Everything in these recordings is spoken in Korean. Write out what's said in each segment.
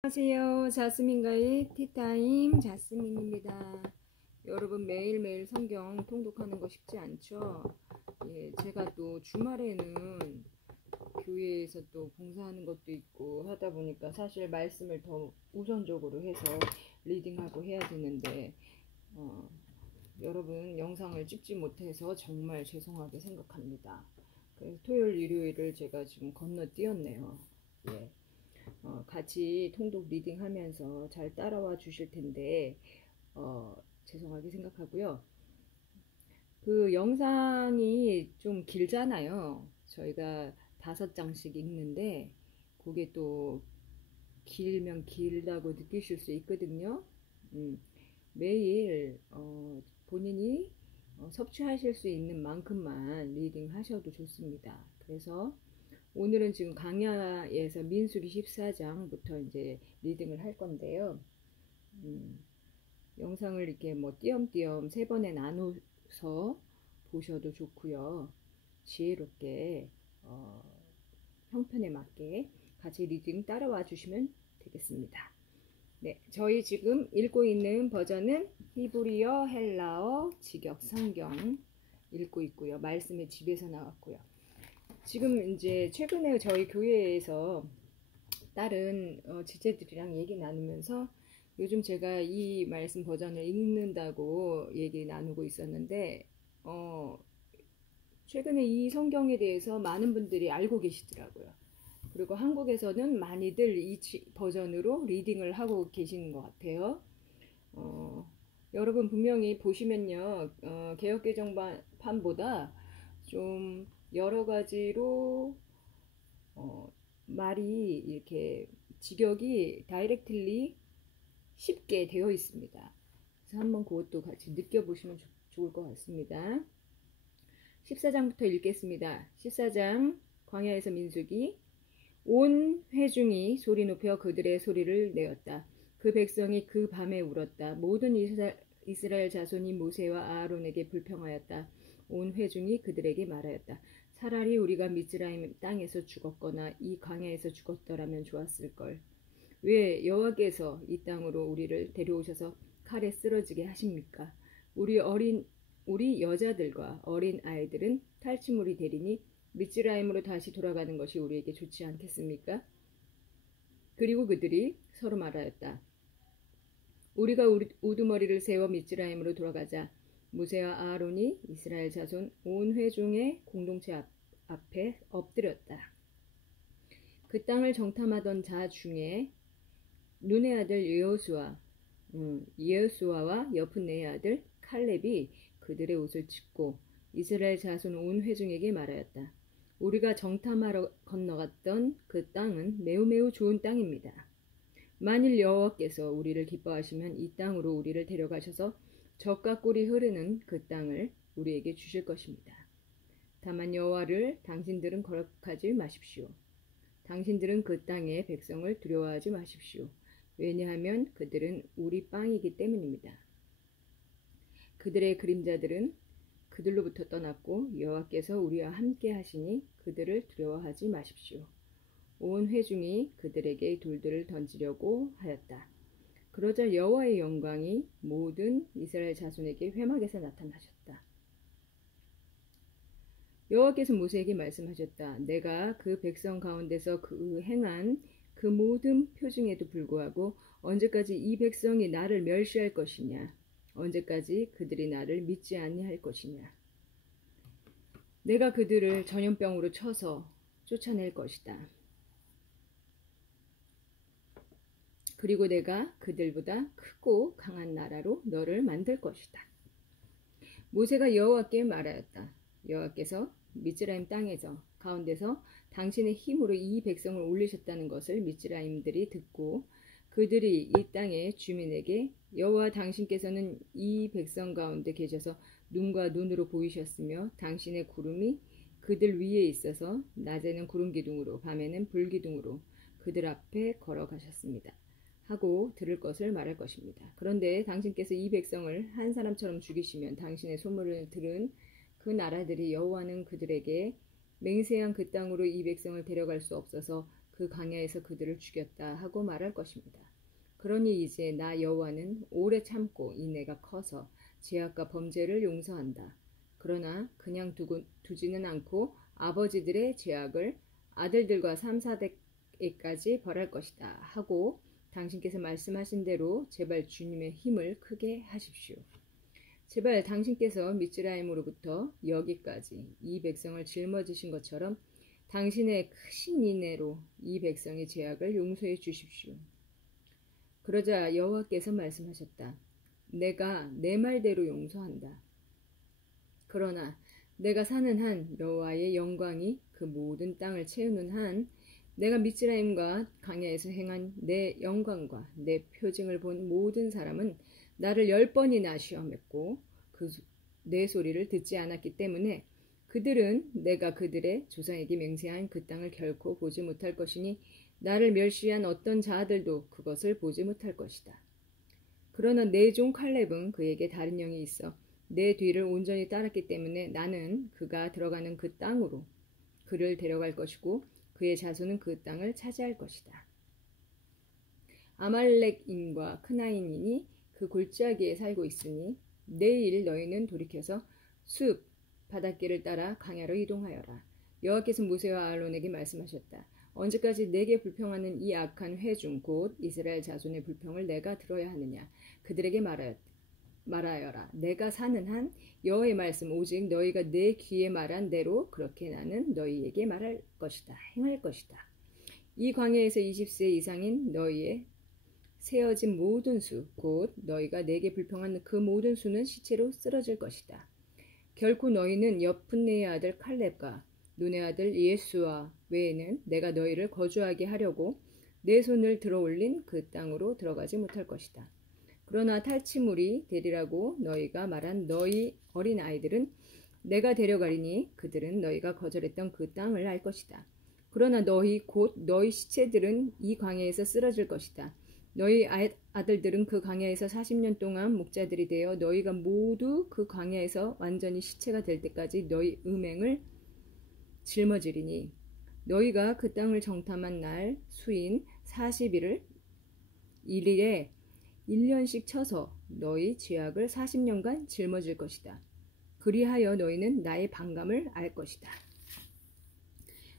안녕하세요. 자스민가의 티타임 자스민입니다. 여러분 매일매일 성경 통독하는 거 쉽지 않죠? 예, 제가 또 주말에는 교회에서 또 봉사하는 것도 있고 하다 보니까 사실 말씀을 더 우선적으로 해서 리딩하고 해야 되는데 여러분 영상을 찍지 못해서 정말 죄송하게 생각합니다. 그래서 토요일 일요일을 제가 지금 건너뛰었네요. 예. 같이 통독 리딩 하면서 잘 따라와 주실 텐데 죄송하게 생각하고요. 그 영상이 좀 길잖아요. 저희가 5장씩 읽는데 그게 또 길면 길다고 느끼실 수 있거든요. 매일 본인이 섭취하실 수 있는 만큼만 리딩 하셔도 좋습니다. 그래서 오늘은 지금 강야에서 민수기 14장부터 이제 리딩을 할 건데요. 영상을 이렇게 뭐 띄엄띄엄 3번에 나눠서 보셔도 좋고요. 지혜롭게 형편에 맞게 같이 리딩 따라와 주시면 되겠습니다. 네, 저희 지금 읽고 있는 버전은 히브리어, 헬라어, 직역 성경 읽고 있고요. 말씀이 집에서 나왔고요. 지금 이제 최근에 저희 교회에서 다른 지체들이랑 얘기 나누면서 요즘 제가 이 말씀 버전을 읽는다고 얘기 나누고 있었는데 최근에 이 성경에 대해서 많은 분들이 알고 계시더라고요. 그리고 한국에서는 많이들 이 버전으로 리딩을 하고 계시는 것 같아요. 여러분 분명히 보시면요, 개역개정판보다 좀 여러 가지로 말이 이렇게 직역이 다이렉틀리 쉽게 되어 있습니다. 그래서 한번 그것도 같이 느껴보시면 좋을 것 같습니다. 14장부터 읽겠습니다. 14장 광야에서 민수기. 온 회중이 소리 높여 그들의 소리를 내었다. 그 백성이 그 밤에 울었다. 모든 이스라엘 자손이 모세와 아하론에게 불평하였다. 온 회중이 그들에게 말하였다. 차라리 우리가 미스라임 땅에서 죽었거나 이 광야에서 죽었더라면 좋았을걸. 왜 여호와께서 이 땅으로 우리를 데려오셔서 칼에 쓰러지게 하십니까? 우리 여자들과 어린 아이들은 탈취물이 되리니 미스라임으로 다시 돌아가는 것이 우리에게 좋지 않겠습니까? 그리고 그들이 서로 말하였다. 우리가 우두머리를 세워 미스라임으로 돌아가자. 모세와 아하론이 이스라엘 자손 온 회중의 공동체 앞에 엎드렸다. 그 땅을 정탐하던 자 중에 눈의 아들 여호수아와 여푼네의 아들 칼렙이 그들의 옷을 찢고 이스라엘 자손 온 회중에게 말하였다. 우리가 정탐하러 건너갔던 그 땅은 매우 좋은 땅입니다. 만일 여호와께서 우리를 기뻐하시면 이 땅으로 우리를 데려가셔서 젖과 꿀이 흐르는 그 땅을 우리에게 주실 것입니다. 다만 여호와를 당신들은 거역하지 마십시오. 당신들은 그 땅의 백성을 두려워하지 마십시오. 왜냐하면 그들은 우리 빵이기 때문입니다. 그들의 그림자들은 그들로부터 떠났고 여호와께서 우리와 함께 하시니 그들을 두려워하지 마십시오. 온 회중이 그들에게 돌들을 던지려고 하였다. 그러자 여호와의 영광이 모든 이스라엘 자손에게 회막에서 나타나셨다. 여호와께서 모세에게 말씀하셨다. 내가 그 백성 가운데서 그 행한 그 모든 표징에도 불구하고 언제까지 이 백성이 나를 멸시할 것이냐? 언제까지 그들이 나를 믿지 아니할 것이냐? 내가 그들을 전염병으로 쳐서 쫓아낼 것이다. 그리고 내가 그들보다 크고 강한 나라로 너를 만들 것이다. 모세가 여호와께 말하였다. 여호와께서 미스라임 땅에서 가운데서 당신의 힘으로 이 백성을 올리셨다는 것을 미스라임들이 듣고 그들이 이 땅의 주민에게 여호와 당신께서는 이 백성 가운데 계셔서 눈과 눈으로 보이셨으며 당신의 구름이 그들 위에 있어서 낮에는 구름 기둥으로 밤에는 불 기둥으로 그들 앞에 걸어가셨습니다. 하고 들을 것을 말할 것입니다. 그런데 당신께서 이 백성을 한 사람처럼 죽이시면 당신의 소문을 들은 그 나라들이 여호와는 그들에게 맹세한 그 땅으로 이 백성을 데려갈 수 없어서 그 광야에서 그들을 죽였다 하고 말할 것입니다. 그러니 이제 나 여호와는 오래 참고 인애가 커서 죄악과 범죄를 용서한다. 그러나 그냥 두지는 않고 아버지들의 죄악을 아들들과 3, 4대에까지 벌할 것이다 하고 당신께서 말씀하신 대로 제발 주님의 힘을 크게 하십시오. 제발 당신께서 미즈라임으로부터 여기까지 이 백성을 짊어지신 것처럼 당신의 크신 인애로 이 백성의 죄악을 용서해 주십시오. 그러자 여호와께서 말씀하셨다. 내가 내 말대로 용서한다. 그러나 내가 사는 한 여호와의 영광이 그 모든 땅을 채우는 한 내가 미즈라임과 광야에서 행한 내 영광과 내 표징을 본 모든 사람은 나를 10번이나 시험했고 내 소리를 듣지 않았기 때문에 그들은 내가 그들의 조상에게 맹세한 그 땅을 결코 보지 못할 것이니 나를 멸시한 어떤 자들도 그것을 보지 못할 것이다. 그러나 내 종 칼렙은 그에게 다른 영이 있어 내 뒤를 온전히 따랐기 때문에 나는 그가 들어가는 그 땅으로 그를 데려갈 것이고 그의 자손은 그 땅을 차지할 것이다. 아말렉인과 크나인인이 그 골짜기에 살고 있으니 내일 너희는 돌이켜서 숲 바닷길을 따라 광야로 이동하여라. 여호와께서 모세와 아론에게 말씀하셨다. 언제까지 내게 불평하는 이 악한 회중 곧 이스라엘 자손의 불평을 내가 들어야 하느냐. 그들에게 말하여라. 내가 사는 한 여호와의 말씀 오직 너희가 내 귀에 말한 대로 그렇게 나는 너희에게 말할 것이다. 행할 것이다. 이 광야에서 20세 이상인 너희의 세어진 모든 수 곧 너희가 내게 불평한 그 모든 수는 시체로 쓰러질 것이다. 결코 너희는 여푼네의 아들 칼렙과 눈의 아들 예수와 외에는 내가 너희를 거주하게 하려고 내 손을 들어 올린 그 땅으로 들어가지 못할 것이다. 그러나 탈취물이 되리라고 너희가 말한 너희 어린 아이들은 내가 데려가리니 그들은 너희가 거절했던 그 땅을 알 것이다. 그러나 너희 시체들은 이 광야에서 쓰러질 것이다. 너희 아들들은 그 광야에서 40년 동안 목자들이 되어 너희가 모두 그 광야에서 완전히 시체가 될 때까지 너희 음행을 짊어지리니 너희가 그 땅을 정탐한 날 수인 40일을 1일에 1년씩 쳐서 너희 죄악을 40년간 짊어질 것이다. 그리하여 너희는 나의 반감을 알 것이다.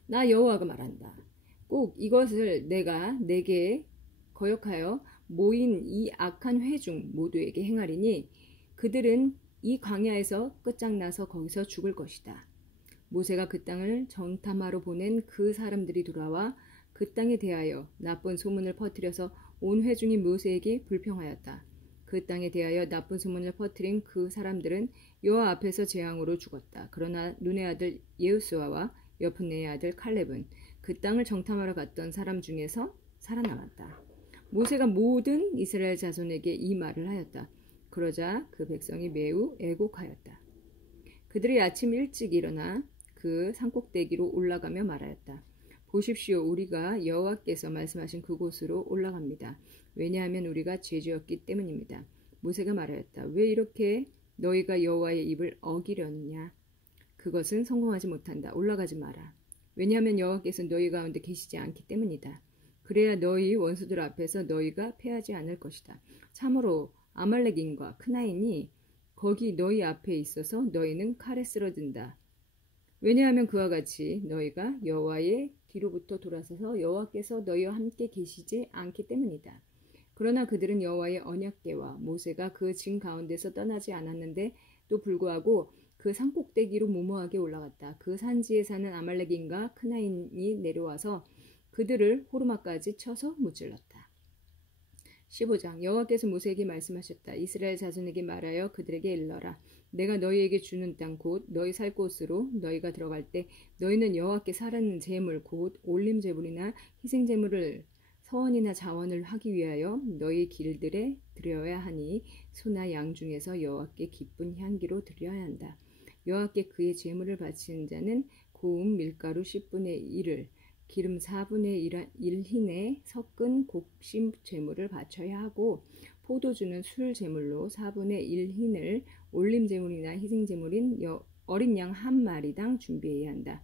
나 여호와가 말한다. 꼭 이것을 내가 내게 거역하여 모인 이 악한 회중 모두에게 행하리니 그들은 이 광야에서 끝장나서 거기서 죽을 것이다. 모세가 그 땅을 정탐하러 보낸 그 사람들이 돌아와 그 땅에 대하여 나쁜 소문을 퍼뜨려서 온 회중이 모세에게 불평하였다. 그 땅에 대하여 나쁜 소문을 퍼뜨린 그 사람들은 여호와 앞에서 재앙으로 죽었다. 그러나 눈의 아들 여호수아와 여푼네의 아들 칼렙은 그 땅을 정탐하러 갔던 사람 중에서 살아남았다. 모세가 모든 이스라엘 자손에게 이 말을 하였다. 그러자 그 백성이 매우 애곡하였다. 그들이 아침 일찍 일어나 그 산꼭대기로 올라가며 말하였다. 보십시오. 우리가 여호와께서 말씀하신 그곳으로 올라갑니다. 왜냐하면 우리가 죄지었기 때문입니다. 모세가 말하였다. 왜 이렇게 너희가 여호와의 입을 어기려느냐. 그것은 성공하지 못한다. 올라가지 마라. 왜냐하면 여호와께서 너희 가운데 계시지 않기 때문이다. 그래야 너희 원수들 앞에서 너희가 패하지 않을 것이다. 참으로 아말렉인과 크나인이 거기 너희 앞에 있어서 너희는 칼에 쓰러진다. 왜냐하면 그와 같이 너희가 여호와의 뒤로부터 돌아서서 여호와께서 너희와 함께 계시지 않기 때문이다. 그러나 그들은 여호와의 언약궤와 모세가 그 진 가운데서 떠나지 않았는데 또 불구하고 그 산꼭대기로 무모하게 올라갔다. 그 산지에 사는 아말렉인과 크나인이 내려와서 그들을 호르마까지 쳐서 무찔렀다. 15장 여호와께서 모세에게 말씀하셨다. 이스라엘 자손에게 말하여 그들에게 일러라. 내가 너희에게 주는 땅 곧 너희 살 곳으로 너희가 들어갈 때 너희는 여호와께 살아있는 제물 곧 올림 제물이나 희생 제물을 서원이나 자원을 하기 위하여 너희 길들에 드려야 하니 소나 양 중에서 여호와께 기쁜 향기로 드려야 한다. 여호와께 그의 제물을 바치는 자는 고운 밀가루 10분의 1을 기름 4분의 1흰에 섞은 곡심 제물을 바쳐야 하고 포도주는 술 제물로 4분의 1흰을 올림 제물이나 희생 제물인 어린 양 한 마리당 준비해야 한다.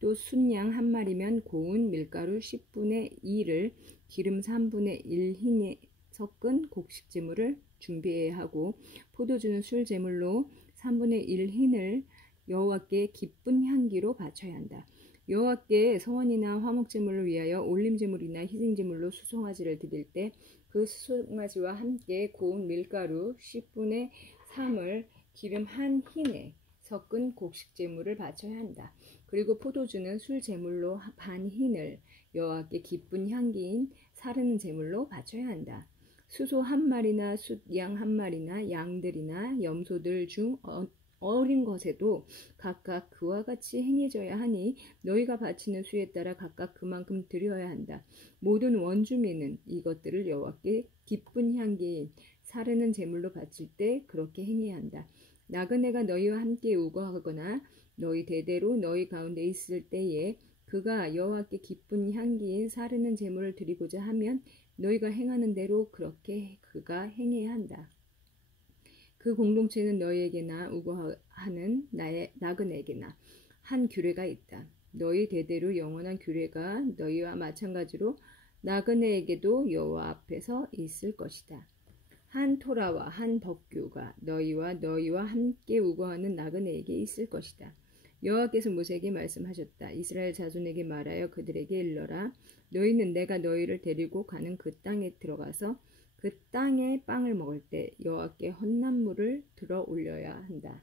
또 순양 한 마리면 고운 밀가루 10분의 2를 기름 3분의 1 흰에 섞은 곡식제물을 준비해야 하고 포도주는 술 제물로 3분의 1 흰을 여호와께 기쁜 향기로 바쳐야 한다. 여호와께 서원이나 화목제물을 위하여 올림제물이나 희생제물로 수송아지를 드릴 때 그 수송아지와 함께 고운 밀가루 10분의 3을 기름 한 흰에 섞은 곡식제물을 바쳐야 한다. 그리고 포도주는 술 제물로 반 흰을 여호와께 기쁜 향기인 사르는 제물로 바쳐야 한다. 수소 한 마리나 숫양 한 마리나 양들이나 염소들 중 어린 것에도 각각 그와 같이 행해져야 하니 너희가 바치는 수에 따라 각각 그만큼 드려야 한다. 모든 원주민은 이것들을 여호와께 기쁜 향기인 사르는 제물로 바칠 때 그렇게 행해야 한다. 나그네가 너희와 함께 우거하거나 너희 대대로 너희 가운데 있을 때에 그가 여호와께 기쁜 향기인 사르는 제물을 드리고자 하면 너희가 행하는 대로 그렇게 그가 행해야 한다. 그 공동체는 너희에게나 우거하는 나그네에게나 한 규례가 있다. 너희 대대로 영원한 규례가 너희와 마찬가지로 나그네에게도 여호와 앞에서 있을 것이다. 한 토라와 한 법규가 너희와 함께 우거하는 나그네에게 있을 것이다. 여호와께서 모세에게 말씀하셨다. 이스라엘 자손에게 말하여 그들에게 일러라. 너희는 내가 너희를 데리고 가는 그 땅에 들어가서 그 땅의 빵을 먹을 때 여호와께 헌납물을 들어 올려야 한다.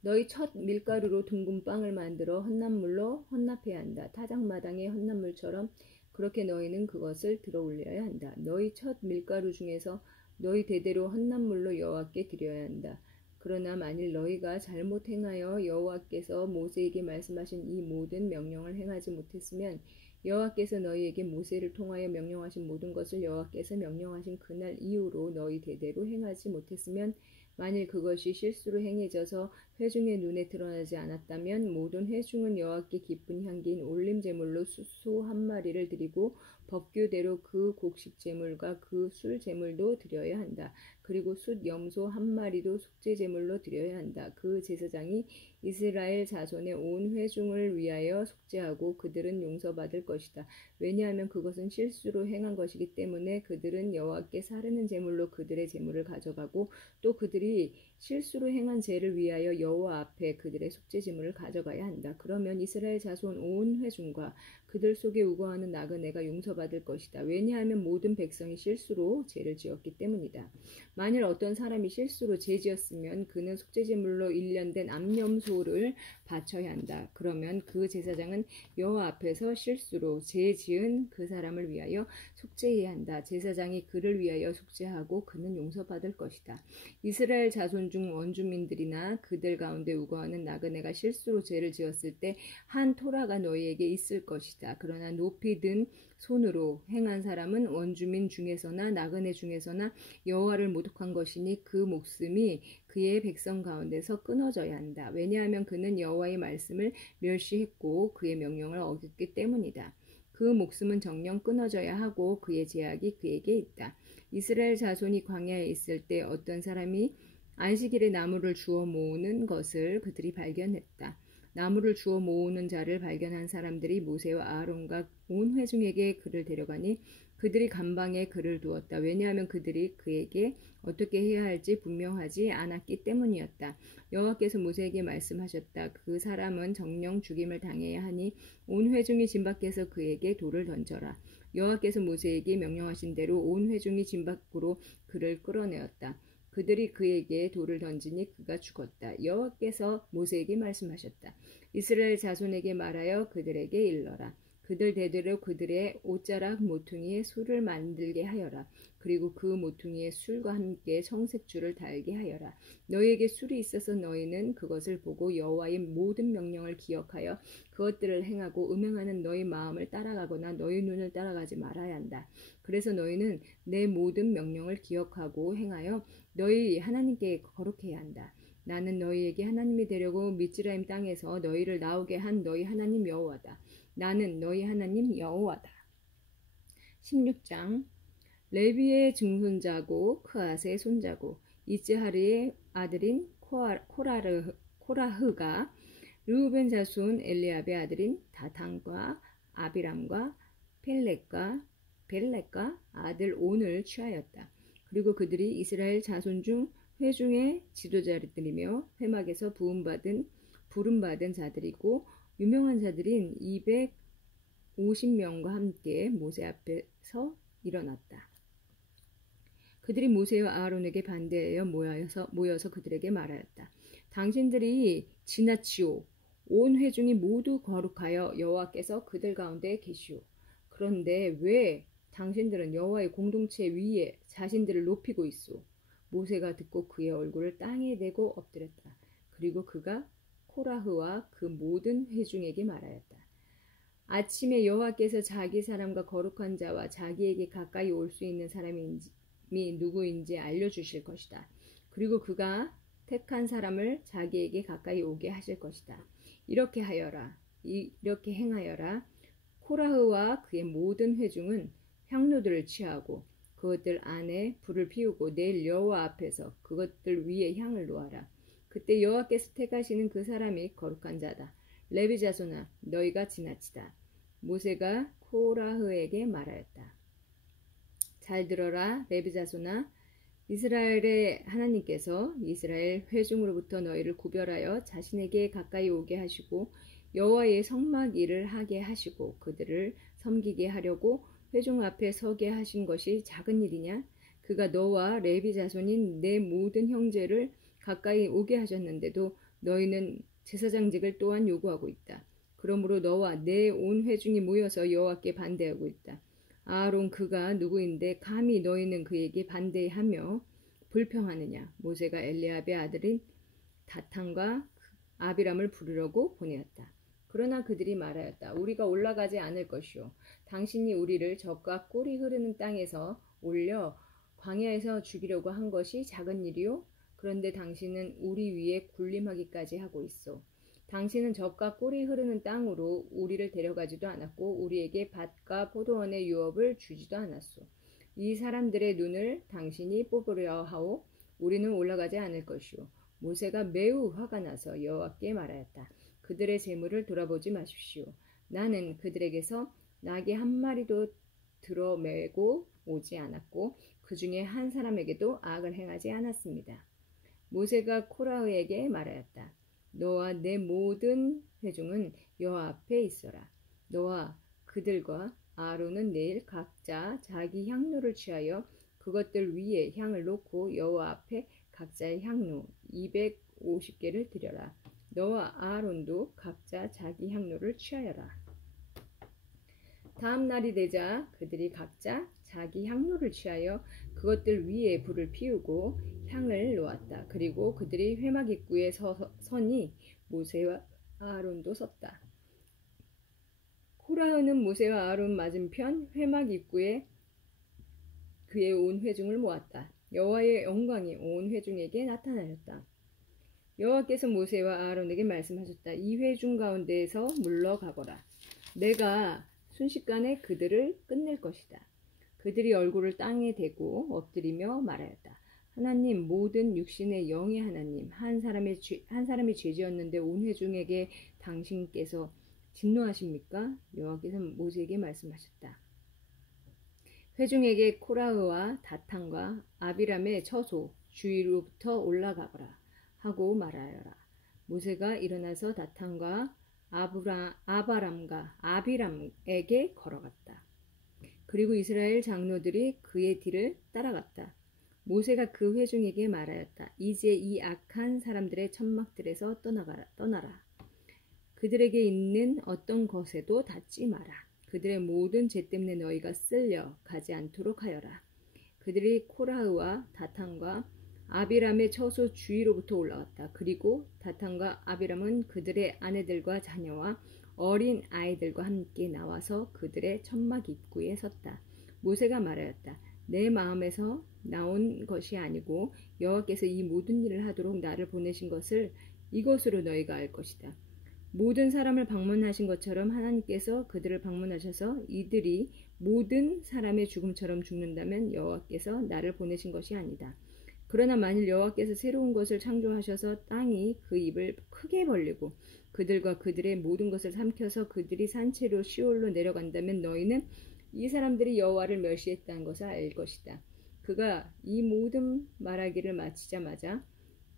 너희 첫 밀가루로 둥근 빵을 만들어 헌납물로 헌납해야 한다. 타작마당의 헌납물처럼 그렇게 너희는 그것을 들어 올려야 한다. 너희 첫 밀가루 중에서 너희 대대로 헌납물로 여호와께 드려야 한다. 그러나 만일 너희가 잘못 행하여 여호와께서 모세에게 말씀하신 이 모든 명령을 행하지 못했으면 여호와께서 너희에게 모세를 통하여 명령하신 모든 것을 여호와께서 명령하신 그날 이후로 너희 대대로 행하지 못했으면 만일 그것이 실수로 행해져서 회중의 눈에 드러나지 않았다면 모든 회중은 여호와께 기쁜 향기인 올림제물로 수소 한 마리를 드리고 법규대로 그 곡식제물과 그 술제물도 드려야 한다. 그리고 숫 염소 한 마리도 속죄제물로 드려야 한다. 그 제사장이 이스라엘 자손의 온 회중을 위하여 속죄하고 그들은 용서받을 것이다. 왜냐하면 그것은 실수로 행한 것이기 때문에 그들은 여호와께 사르는 제물로 그들의 제물을 가져가고 또 그들이 실수로 행한 죄를 위하여 여호와 앞에 그들의 속죄제물을 가져가야 한다. 그러면 이스라엘 자손 온 회중과 그들 속에 우거하는 나그네가 용서받을 것이다. 왜냐하면 모든 백성이 실수로 죄를 지었기 때문이다. 만일 어떤 사람이 실수로 죄 지었으면 그는 속죄제물로 1년 된 암염소를 바쳐야 한다. 그러면 그 제사장은 여호와 앞에서 실수로 죄 지은 그 사람을 위하여 속죄해야 한다. 제사장이 그를 위하여 속죄하고 그는 용서받을 것이다. 이스라엘 자손 중 원주민들이나 그들 가운데 우거하는 나그네가 실수로 죄를 지었을 때 한 토라가 너희에게 있을 것이다. 그러나 높이 든 손으로 행한 사람은 원주민 중에서나 나그네 중에서나 여호와를 모독한 것이니 그 목숨이 그의 백성 가운데서 끊어져야 한다. 왜냐하면 그는 여호와의 말씀을 멸시했고 그의 명령을 어겼기 때문이다. 그 목숨은 정령 끊어져야 하고 그의 제약이 그에게 있다. 이스라엘 자손이 광야에 있을 때 어떤 사람이 안식일에 나무를 주워 모으는 것을 그들이 발견했다. 나무를 주워 모으는 자를 발견한 사람들이 모세와 아론과 온 회중에게 그를 데려가니 그들이 감방에 그를 두었다. 왜냐하면 그들이 그에게 어떻게 해야 할지 분명하지 않았기 때문이었다. 여호와께서 모세에게 말씀하셨다. 그 사람은 정령 죽임을 당해야 하니 온 회중이 진 밖에서 그에게 돌을 던져라. 여호와께서 모세에게 명령하신 대로 온 회중이 진 밖으로 그를 끌어내었다. 그들이 그에게 돌을 던지니 그가 죽었다. 여호와께서 모세에게 말씀하셨다. 이스라엘 자손에게 말하여 그들에게 일러라. 그들 대대로 그들의 옷자락 모퉁이에 술을 만들게 하여라. 그리고 그 모퉁이에 술과 함께 청색줄을 달게 하여라. 너희에게 술이 있어서 너희는 그것을 보고 여호와의 모든 명령을 기억하여 그것들을 행하고 음행하는 너희 마음을 따라가거나 너희 눈을 따라가지 말아야 한다. 그래서 너희는 내 모든 명령을 기억하고 행하여 너희 하나님께 거룩해야 한다. 나는 너희에게 하나님이 되려고 미즈라임 땅에서 너희를 나오게 한 너희 하나님 여호와다. 나는 너희 하나님 여호와다. 16장 레위의 증손자고 크앗의 손자고 이즈하르의 아들인 코라흐가 르우벤 자손 엘리압의 아들인 다탄과 아비람과 벨렉과 아들 온을 취하였다. 그리고 그들이 이스라엘 자손 중 회중의 지도자들이며 회막에서 부름받은 자들이고 유명한 자들인 250명과 함께 모세 앞에서 일어났다. 그들이 모세와 아하론에게 반대하여 모여서 그들에게 말하였다. 당신들이 지나치오. 온 회중이 모두 거룩하여 여호와께서 그들 가운데 계시오. 그런데 왜 당신들은 여호와의 공동체 위에 자신들을 높이고 있소? 모세가 듣고 그의 얼굴을 땅에 대고 엎드렸다. 그리고 그가 코라흐와 그 모든 회중에게 말하였다. 아침에 여호와께서 자기 사람과 거룩한 자와 자기에게 가까이 올 수 있는 사람이 누구인지 알려주실 것이다. 그리고 그가 택한 사람을 자기에게 가까이 오게 하실 것이다. 이렇게 행하여라. 코라흐와 그의 모든 회중은 향로들을 취하고 그것들 안에 불을 피우고 내일 여호와 앞에서 그것들 위에 향을 놓아라. 그때 여호와께서 택하시는 그 사람이 거룩한 자다. 레위 자손아, 너희가 지나치다. 모세가 코라흐에게 말하였다. 잘 들어라, 레위 자손아. 이스라엘의 하나님께서 이스라엘 회중으로부터 너희를 구별하여 자신에게 가까이 오게 하시고 여호와의 성막 일을 하게 하시고 그들을 섬기게 하려고 회중 앞에 서게 하신 것이 작은 일이냐? 그가 너와 레위 자손인 내 모든 형제를 가까이 오게 하셨는데도 너희는 제사장직을 또한 요구하고 있다. 그러므로 너와 내 온 회중이 모여서 여호와께 반대하고 있다. 아하론 그가 누구인데 감히 너희는 그에게 반대하며 불평하느냐? 모세가 엘리압의 아들인 다탄과 아비람을 부르려고 보내었다. 그러나 그들이 말하였다. 우리가 올라가지 않을 것이요. 당신이 우리를 적과 꿀이 흐르는 땅에서 올려 광야에서 죽이려고 한 것이 작은 일이요. 그런데 당신은 우리 위에 군림하기까지 하고 있어. 당신은 적과 꿀이 흐르는 땅으로 우리를 데려가지도 않았고 우리에게 밭과 포도원의 유업을 주지도 않았소. 이 사람들의 눈을 당신이 뽑으려 하오. 우리는 올라가지 않을 것이오. 모세가 매우 화가 나서 여호와께 말하였다. 그들의 재물을 돌아보지 마십시오. 나는 그들에게서 나귀 한 마리도 들어매고 오지 않았고 그 중에 한 사람에게도 악을 행하지 않았습니다. 모세가 코라흐에게 말하였다. 너와 내 모든 회중은 여호와 앞에 있어라. 너와 그들과 아론은 내일 각자 자기 향로를 취하여 그것들 위에 향을 놓고 여호와 앞에 각자의 향로 250개를 드려라. 너와 아론도 각자 자기 향로를 취하여라. 다음 날이 되자 그들이 각자 자기 향로를 취하여 그것들 위에 불을 피우고 향을 놓았다. 그리고 그들이 회막 입구에 서니 모세와 아론도 섰다. 코라흐는 모세와 아론 맞은편 회막 입구에 그의 온 회중을 모았다. 여호와의 영광이 온 회중에게 나타나셨다. 여호와께서 모세와 아론에게 말씀하셨다. 이 회중 가운데에서 물러가거라. 내가 순식간에 그들을 끝낼 것이다. 그들이 얼굴을 땅에 대고 엎드리며 말하였다. 하나님, 모든 육신의 영의 하나님, 한 사람이 죄지었는데 온 회중에게 당신께서 진노하십니까? 여호와께서 모세에게 말씀하셨다. 회중에게 코라흐와 다탄과 아비람의 처소 주위로부터 올라가거라 하고 말하여라. 모세가 일어나서 다탄과 아비람에게 걸어갔다. 그리고 이스라엘 장로들이 그의 뒤를 따라갔다. 모세가 그 회중에게 말하였다. 이제 이 악한 사람들의 천막들에서 떠나라. 그들에게 있는 어떤 것에도 닿지 마라. 그들의 모든 죄 때문에 너희가 쓸려 가지 않도록 하여라. 그들이 코라흐와 다탄과 아비람의 처소 주위로부터 올라왔다. 그리고 다탄과 아비람은 그들의 아내들과 자녀와 어린 아이들과 함께 나와서 그들의 천막 입구에 섰다. 모세가 말하였다. 내 마음에서 나온 것이 아니고 여호와께서 이 모든 일을 하도록 나를 보내신 것을 이것으로 너희가 알 것이다. 모든 사람을 방문하신 것처럼 하나님께서 그들을 방문하셔서 이들이 모든 사람의 죽음처럼 죽는다면 여호와께서 나를 보내신 것이 아니다. 그러나 만일 여호와께서 새로운 것을 창조하셔서 땅이 그 입을 크게 벌리고 그들과 그들의 모든 것을 삼켜서 그들이 산채로 시올로 내려간다면 너희는 이 사람들이 여호와를 멸시했다는 것을 알 것이다. 그가 이 모든 말하기를 마치자마자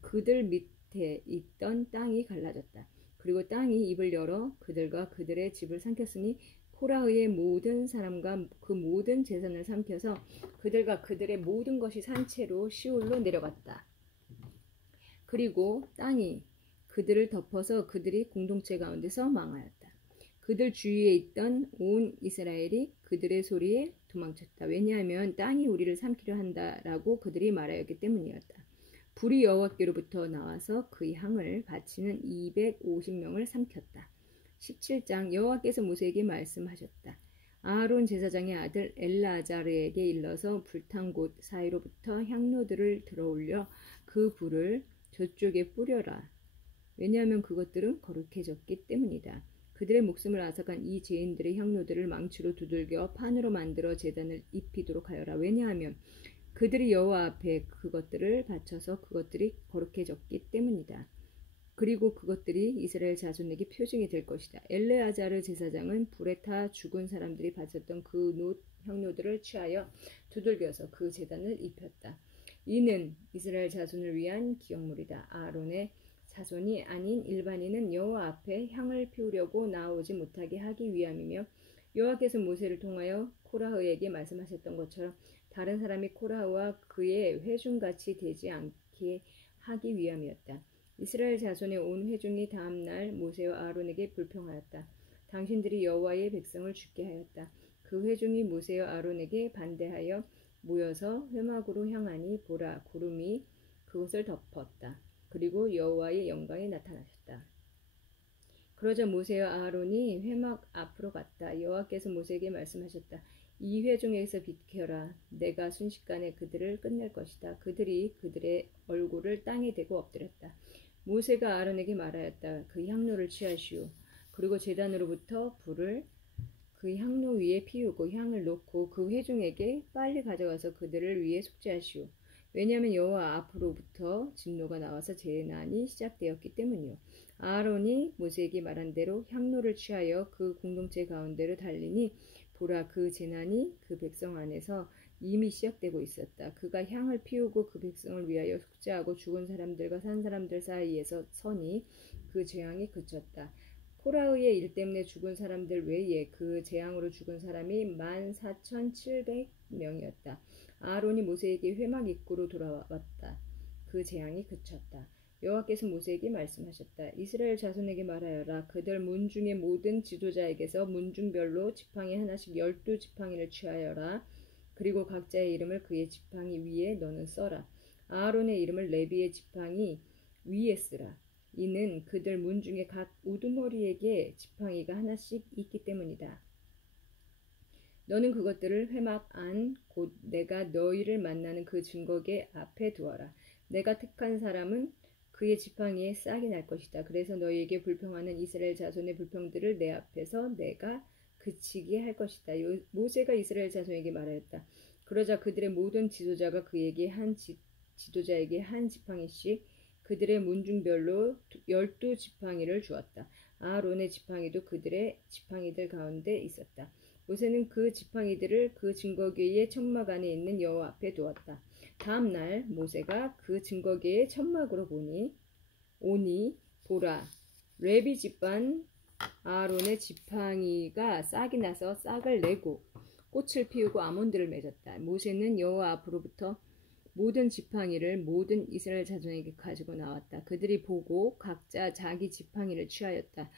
그들 밑에 있던 땅이 갈라졌다. 그리고 땅이 입을 열어 그들과 그들의 집을 삼켰으니 코라흐의 모든 사람과 그 모든 재산을 삼켜서 그들과 그들의 모든 것이 산채로 시올로 내려갔다. 그리고 땅이 그들을 덮어서 그들이 공동체 가운데서 망하였다. 그들 주위에 있던 온 이스라엘이 그들의 소리에 도망쳤다. 왜냐하면 땅이 우리를 삼키려 한다라고 그들이 말하였기 때문이었다. 불이 여호와께로부터 나와서 그 향을 바치는 250명을 삼켰다. 17장 여호와께서 모세에게 말씀하셨다. 아하론 제사장의 아들 엘라자르에게 일러서 불탄 곳 사이로부터 향로들을 들어올려 그 불을 저쪽에 뿌려라. 왜냐하면 그것들은 거룩해졌기 때문이다. 그들의 목숨을 앗아간 이 죄인들의 향로들을 망치로 두들겨 판으로 만들어 제단을 입히도록 하여라. 왜냐하면 그들이 여호와 앞에 그것들을 바쳐서 그것들이 거룩해졌기 때문이다. 그리고 그것들이 이스라엘 자손에게 표징이 될 것이다. 엘레아자르 제사장은 불에 타 죽은 사람들이 바쳤던 그 향로들을 취하여 두들겨서 그 제단을 입혔다. 이는 이스라엘 자손을 위한 기억물이다. 아론의 자손이 아닌 일반인은 여호와 앞에 향을 피우려고 나오지 못하게 하기 위함이며 여호와께서 모세를 통하여 코라흐에게 말씀하셨던 것처럼 다른 사람이 코라흐와 그의 회중같이 되지 않게 하기 위함이었다. 이스라엘 자손의 온 회중이 다음 날 모세와 아론에게 불평하였다. 당신들이 여호와의 백성을 죽게 하였다. 그 회중이 모세와 아론에게 반대하여 모여서 회막으로 향하니 보라 구름이 그것을 덮었다. 그리고 여호와의 영광이 나타나셨다. 그러자 모세와 아론이 회막 앞으로 갔다. 여호와께서 모세에게 말씀하셨다. 이 회중에서 비켜라. 내가 순식간에 그들을 끝낼 것이다. 그들이 그들의 얼굴을 땅에 대고 엎드렸다. 모세가 아론에게 말하였다. 그 향로를 취하시오. 그리고 제단으로부터 불을 그 향로 위에 피우고 향을 놓고 그 회중에게 빨리 가져가서 그들을 위해 속죄하시오. 왜냐하면 여호와 앞으로부터 진노가 나와서 재난이 시작되었기 때문이요. 아론이 모세에게 말한 대로 향로를 취하여 그 공동체 가운데로 달리니 보라 그 재난이 그 백성 안에서 이미 시작되고 있었다. 그가 향을 피우고 그 백성을 위하여 속죄하고 죽은 사람들과 산 사람들 사이에서 서니 그 재앙이 그쳤다. 코라흐의 일 때문에 죽은 사람들 외에 그 재앙으로 죽은 사람이 14,700명이었다. 아론이 모세에게 회막 입구로 돌아왔다. 그 재앙이 그쳤다. 여호와께서 모세에게 말씀하셨다. 이스라엘 자손에게 말하여라. 그들 문중의 모든 지도자에게서 문중별로 지팡이 하나씩 12지팡이를 취하여라. 그리고 각자의 이름을 그의 지팡이 위에 너는 써라. 아론의 이름을 레비의 지팡이 위에 쓰라. 이는 그들 문중의 각 우두머리에게 지팡이가 하나씩 있기 때문이다. 너는 그것들을 회막 안 곧 내가 너희를 만나는 그 증거계 앞에 두어라. 내가 택한 사람은 그의 지팡이에 싹이 날 것이다. 그래서 너희에게 불평하는 이스라엘 자손의 불평들을 내 앞에서 내가 그치게 할 것이다. 모세가 이스라엘 자손에게 말하였다. 그러자 그들의 모든 지도자가 그에게 지도자에게 한 지팡이씩 그들의 문중별로 12지팡이를 주었다. 아론의 지팡이도 그들의 지팡이들 가운데 있었다. 모세는 그 지팡이들을 그 증거궤의 천막 안에 있는 여호와 앞에 두었다. 다음 날 모세가 그 증거궤의 천막으로 오니 보라 레비 집안 아론의 지팡이가 싹이 나서 싹을 내고 꽃을 피우고 아몬드를 맺었다. 모세는 여호와 앞으로부터 모든 지팡이를 모든 이스라엘 자손에게 가지고 나왔다. 그들이 보고 각자 자기 지팡이를 취하였다.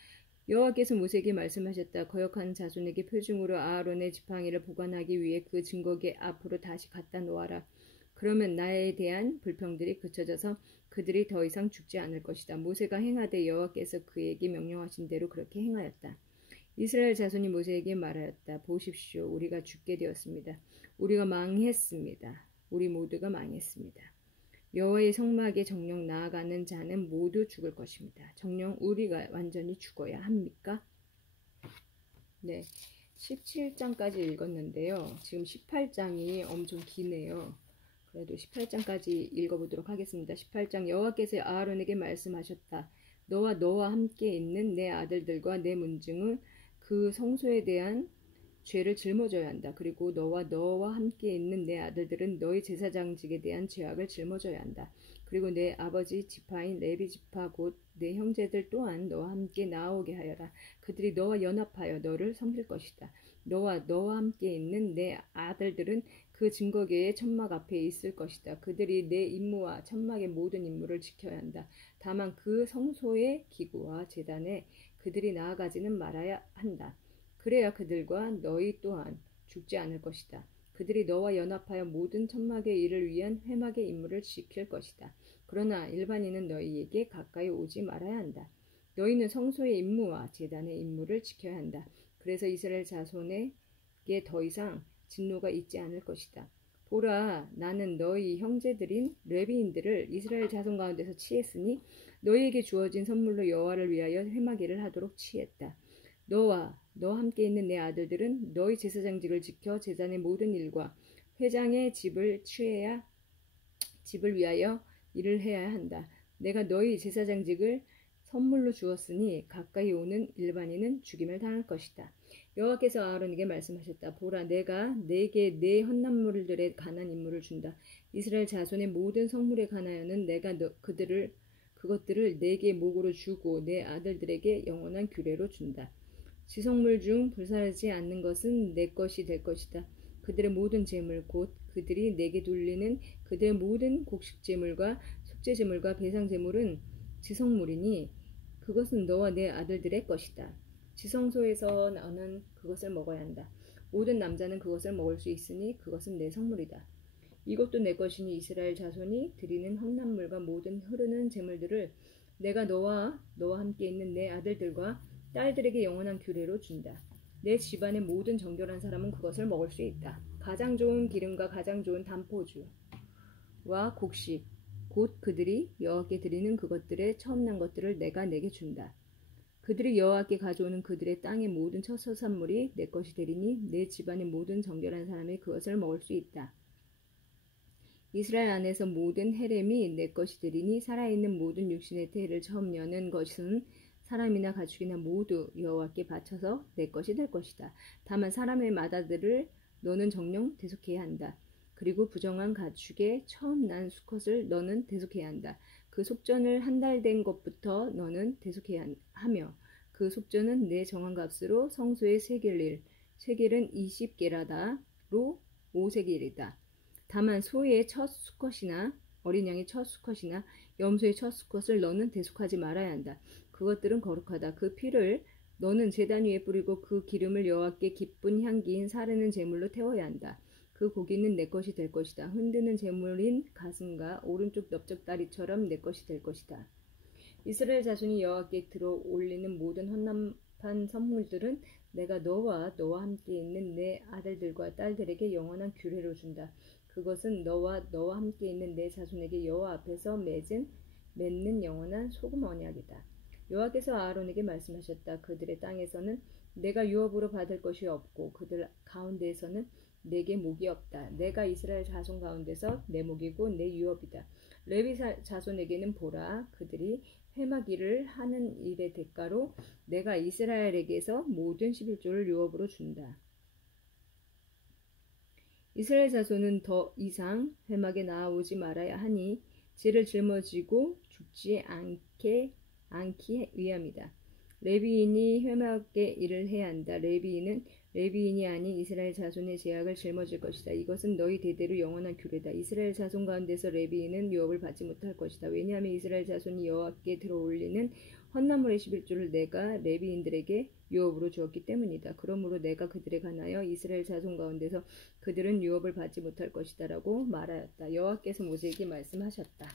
여호와께서 모세에게 말씀하셨다. 거역하는 자손에게 표징으로 아론의 지팡이를 보관하기 위해 그 증거궤 앞으로 다시 갖다 놓아라. 그러면 나에 대한 불평들이 그쳐져서 그들이 더 이상 죽지 않을 것이다. 모세가 행하되 여호와께서 그에게 명령하신 대로 그렇게 행하였다. 이스라엘 자손이 모세에게 말하였다. 보십시오. 우리가 죽게 되었습니다. 우리가 망했습니다. 우리 모두가 망했습니다. 여호와의 성막에 정령 나아가는 자는 모두 죽을 것입니다. 정령 우리가 완전히 죽어야 합니까? 네, 17장까지 읽었는데요. 지금 18장이 엄청 기네요. 그래도 18장까지 읽어보도록 하겠습니다. 18장 여호와께서 아론에게 말씀하셨다. 너와 함께 있는 내 아들들과 내 문증은 그 성소에 대한 죄를 짊어져야 한다. 그리고 너와 함께 있는 내 아들들은 너희 제사장직에 대한 죄악을 짊어져야 한다. 그리고 내 아버지 지파인 레위 지파 곧 내 형제들 또한 너와 함께 나오게 하여라. 그들이 너와 연합하여 너를 섬길 것이다. 너와 함께 있는 내 아들들은 그 증거궤의 천막 앞에 있을 것이다. 그들이 내 임무와 천막의 모든 임무를 지켜야 한다. 다만 그 성소의 기구와 제단에 그들이 나아가지는 말아야 한다. 그래야 그들과 너희 또한 죽지 않을 것이다. 그들이 너와 연합하여 모든 천막의 일을 위한 회막의 임무를 지킬 것이다. 그러나 일반인은 너희에게 가까이 오지 말아야 한다. 너희는 성소의 임무와 제단의 임무를 지켜야 한다. 그래서 이스라엘 자손에게 더 이상 진노가 있지 않을 것이다. 보라, 나는 너희 형제들인 레위인들을 이스라엘 자손 가운데서 치했으니 너희에게 주어진 선물로 여호와를 위하여 회막일을 하도록 치했다. 너와 함께 있는 내 아들들은 너희 제사장직을 지켜 제단의 모든 일과 회장의 집을 위하여 일을 해야 한다. 내가 너희 제사장직을 선물로 주었으니 가까이 오는 일반인은 죽임을 당할 것이다. 여호와께서 아론에게 말씀하셨다. 보라, 내가 네게 내 헌납물들에 관한 임무를 준다. 이스라엘 자손의 모든 성물에 관하여는 내가 그것들을 네게 목으로 주고 내 아들들에게 영원한 규례로 준다. 지성물 중 불사르지 않는 것은 내 것이 될 것이다. 그들의 모든 재물 곧 그들이 내게 돌리는 그들의 모든 곡식 재물과 속죄 재물과 배상 재물은 지성물이니 그것은 너와 내 아들들의 것이다. 지성소에서 너는 그것을 먹어야 한다. 모든 남자는 그것을 먹을 수 있으니 그것은 내 성물이다. 이것도 내 것이니 이스라엘 자손이 드리는 헌납물과 모든 흐르는 재물들을 내가 너와 함께 있는 내 아들들과 딸들에게 영원한 규례로 준다. 내 집안의 모든 정결한 사람은 그것을 먹을 수 있다. 가장 좋은 기름과 가장 좋은 단포주와 곡식 곧 그들이 여호와께 드리는 그것들의 처음 난 것들을 내가 내게 준다. 그들이 여호와께 가져오는 그들의 땅의 모든 첫 소산물이 내 것이 되리니 내 집안의 모든 정결한 사람이 그것을 먹을 수 있다. 이스라엘 안에서 모든 헤렘이 내 것이 되리니 살아있는 모든 육신의 태를 처음 여는 것은 사람이나 가축이나 모두 여호와께 바쳐서 내 것이 될 것이다. 다만 사람의 맏아들을 너는 정령 대속해야 한다. 그리고 부정한 가축의 처음 난 수컷을 너는 대속해야 한다. 그 속전을 한 달 된 것부터 너는 대속해야 하며 그 속전은 내 정한 값으로 성소의 세겔일, 세겔은 20게라다로 5세겔이다. 다만 소의 첫 수컷이나 어린 양의 첫 수컷이나 염소의 첫 수컷을 너는 대속하지 말아야 한다. 그것들은 거룩하다. 그 피를 너는 제단 위에 뿌리고 그 기름을 여호와께 기쁜 향기인 사르는 제물로 태워야 한다. 그 고기는 내 것이 될 것이다. 흔드는 제물인 가슴과 오른쪽 넓적다리처럼 내 것이 될 것이다. 이스라엘 자손이 여호와께 들어 올리는 모든 헌납한 선물들은 내가 너와 함께 있는 내 아들들과 딸들에게 영원한 규례로 준다. 그것은 너와 함께 있는 내 자손에게 여호와 앞에서 맺는 영원한 소금 언약이다. 여호와께서 아론에게 말씀하셨다. 그들의 땅에서는 내가 유업으로 받을 것이 없고 그들 가운데에서는 내게 목이 없다. 내가 이스라엘 자손 가운데서 내 목이고 내 유업이다. 레위 자손에게는 보라, 그들이 회막 일을 하는 일의 대가로 내가 이스라엘에게서 모든 11조를 유업으로 준다. 이스라엘 자손은 더 이상 회막에 나아오지 말아야 하니 죄를 짊어지고 죽지 않기 위함이다. 레위인이 회막의 일을 해야 한다. 레위인이 아닌 이스라엘 자손의 제약을 짊어질 것이다. 이것은 너희 대대로 영원한 규례다. 이스라엘 자손 가운데서 레위인은 유업을 받지 못할 것이다. 왜냐하면 이스라엘 자손이 여호와께 들어올리는 헌나물의 11조를 내가 레위인들에게 유업으로 주었기 때문이다. 그러므로 내가 그들에 관하여 이스라엘 자손 가운데서 그들은 유업을 받지 못할 것이다 라고 말하였다. 여호와께서 모세에게 말씀하셨다.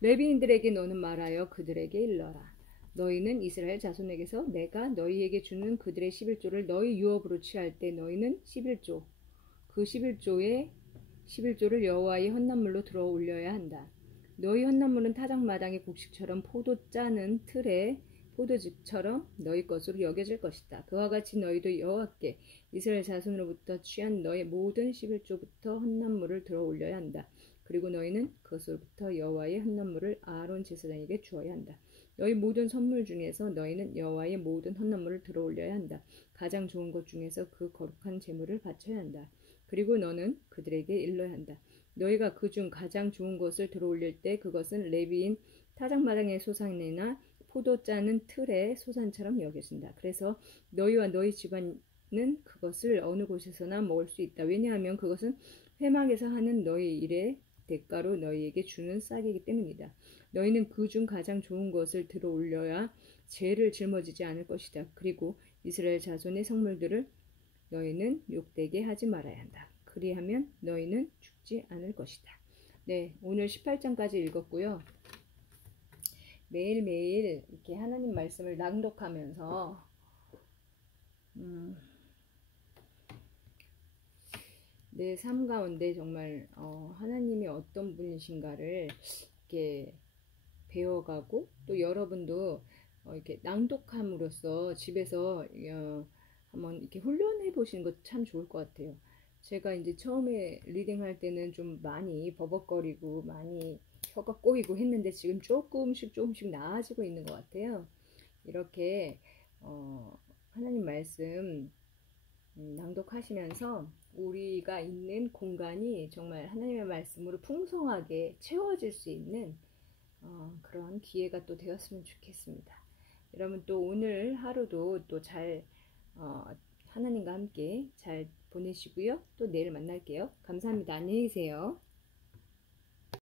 레위인들에게 너는 말하여 그들에게 일러라. 너희는 이스라엘 자손에게서 내가 너희에게 주는 그들의 11조를 너희 유업으로 취할 때 너희는 11조, 그 11조를 여호와의 헌납물로 들어 올려야 한다. 너희 헌납물은 타작마당의 곡식처럼 포도 짜는 틀의 포도즙처럼 너희 것으로 여겨질 것이다. 그와 같이 너희도 여호와께 이스라엘 자손으로부터 취한 너희 모든 11조부터 헌납물을 들어 올려야 한다. 그리고 너희는 그것으로부터 여호와의 헌납물을 아론 제사장에게 주어야 한다. 너희 모든 선물 중에서 너희는 여호와의 모든 헌나물을 들어올려야 한다. 가장 좋은 것 중에서 그 거룩한 제물을 바쳐야 한다. 그리고 너는 그들에게 일러야 한다. 너희가 그중 가장 좋은 것을 들어올릴 때 그것은 레위인 타작마당의 소산이나 포도 짜는 틀의 소산처럼 여겨진다. 그래서 너희와 너희 집안은 그것을 어느 곳에서나 먹을 수 있다. 왜냐하면 그것은 회막에서 하는 너희 일의 대가로 너희에게 주는 싹이기 때문이다. 너희는 그중 가장 좋은 것을 들어올려야 죄를 짊어지지 않을 것이다. 그리고 이스라엘 자손의 성물들을 너희는 욕되게 하지 말아야 한다. 그리하면 너희는 죽지 않을 것이다. 네, 오늘 18장까지 읽었고요. 매일매일 이렇게 하나님 말씀을 낭독하면서 내 삶 가운데 정말 하나님이 어떤 분이신가를 이렇게 배워가고, 또 여러분도 이렇게 낭독함으로써 집에서 한번 이렇게 훈련해 보시는 것 참 좋을 것 같아요. 제가 이제 처음에 리딩할 때는 좀 많이 버벅거리고 많이 혀가 꼬이고 했는데 지금 조금씩 나아지고 있는 것 같아요. 이렇게 하나님 말씀 낭독하시면서 우리가 있는 공간이 정말 하나님의 말씀으로 풍성하게 채워질 수 있는 그런 기회가 또 되었으면 좋겠습니다. 여러분 또 오늘 하루도 또 잘 하나님과 함께 잘 보내시고요. 또 내일 만날게요. 감사합니다. 안녕히 계세요.